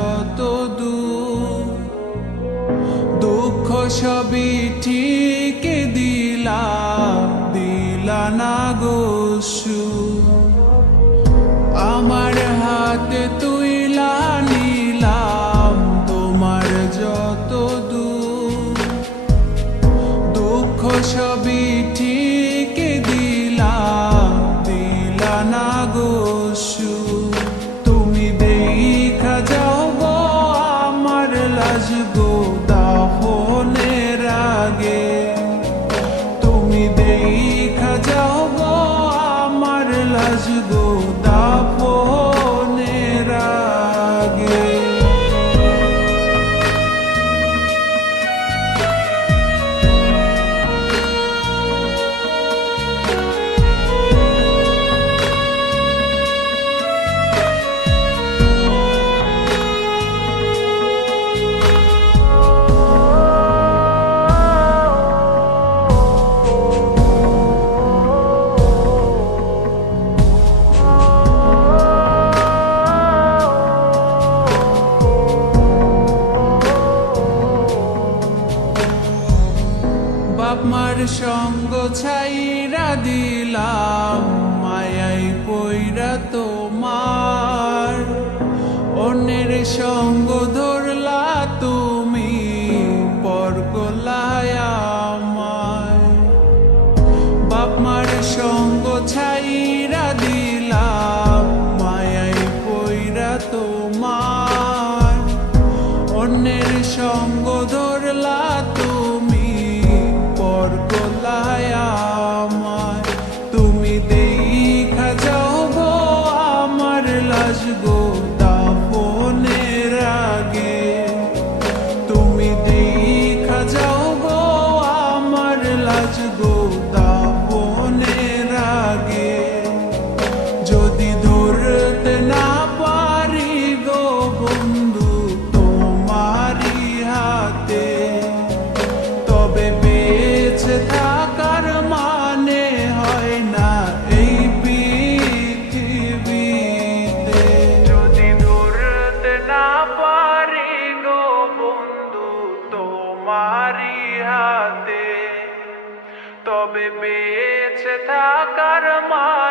যত দূর, দুঃখ সবই ঠিক দিলা না গো সুর। আমার হাতে তুইলা নিলাম তোমার যত দূর, দুঃখ সবই ঠিক দিলা না গো সুর। তুমি দেখা যাও গো আমার লাজ গো দাফনের আগে, তুমি দেখা যাও গো আমার লাজ গো দাফনের আগে। বাপ মার সঙ্গ ছাইরা দিলাম মায়াই পইরা তোমার, অন্যের সঙ্গ ধরলা তুমি পর গলায় আমায়। বাপ মার সঙ্গ ছাইরা দিলাম মায়াই পইরা তোমার, অন্যের সঙ্গ ধরলা তুমি পর গলায় আমায়। তুমি দেখা যাও গো আমার লাজ গো দাফনের আগে, তুমি দেখা যাও গো আমার লাজ গো দাফনের আগে। যদি ধরতে না পারি গো বন্ধু তোমারি হাতে, তবে বেঁচে থাকার মানে হয় না এই পৃথিবীতে। যদি ধরতে না পারি গো বন্ধু তোমারি হাতে, তবে বেঁচে থাকার মানে